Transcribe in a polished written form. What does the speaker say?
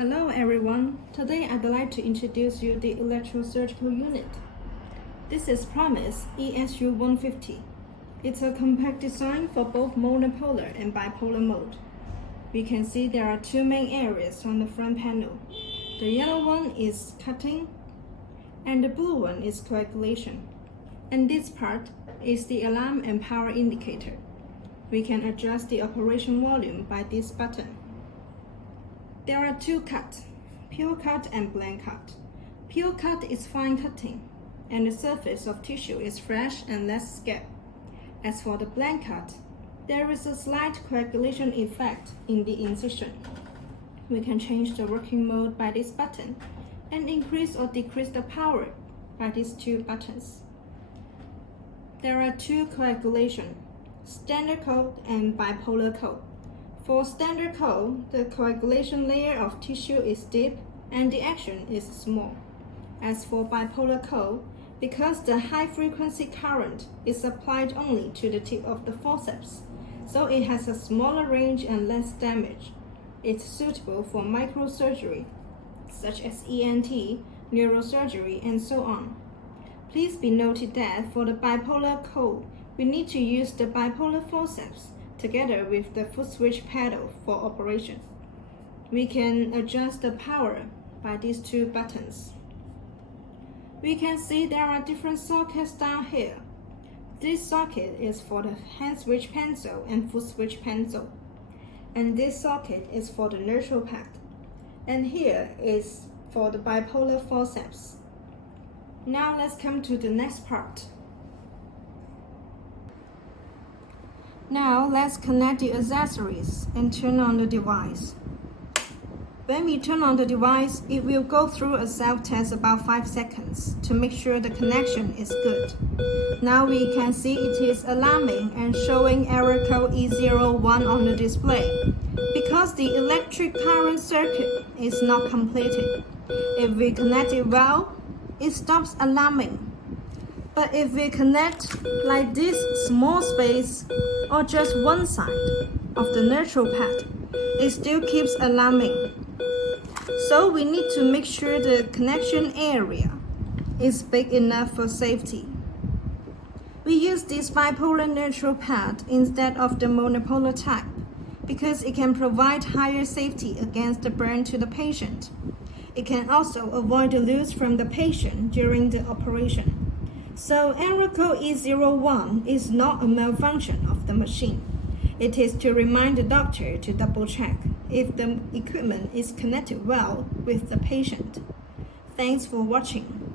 Hello everyone, today I'd like to introduce you the Electrosurgical Unit. This is Promise ESU150. It's a compact design for both monopolar and bipolar mode. We can see there are two main areas on the front panel. The yellow one is cutting and the blue one is coagulation. And this part is the alarm and power indicator. We can adjust the operation volume by this button. There are two cuts, pure cut and blend cut. Pure cut is fine cutting, and the surface of tissue is fresh and less scared. As for the blend cut, there is a slight coagulation effect in the incision. We can change the working mode by this button and increase or decrease the power by these two buttons. There are two coagulation, standard coat and bipolar coat. For standard coat, the coagulation layer of tissue is deep and the action is small. As for bipolar coat, because the high-frequency current is applied only to the tip of the forceps, so it has a smaller range and less damage. It's suitable for microsurgery, such as ENT, neurosurgery, and so on. Please be noted that for the bipolar coat, we need to use the bipolar forceps together with the foot switch pedal for operation. We can adjust the power by these two buttons. We can see there are different sockets down here. This socket is for the hand switch pencil and foot switch pencil. And this socket is for the neutral pad. And here is for the bipolar forceps. Now let's come to the next part. Now let's connect the accessories and turn on the device. When we turn on the device, it will go through a self-test about 5 seconds to make sure the connection is good. Now we can see it is alarming and showing error code E01 on the display because the electric current circuit is not completed. If we connect it well, it stops alarming. But if we connect like this small space or just one side of the neutral pad, it still keeps alarming. So we need to make sure the connection area is big enough for safety. We use this bipolar neutral pad instead of the monopolar type because it can provide higher safety against the burn to the patient. It can also avoid the loss from the patient during the operation. So error code E01 is not a malfunction of the machine. It is to remind the doctor to double check if the equipment is connected well with the patient. Thanks for watching.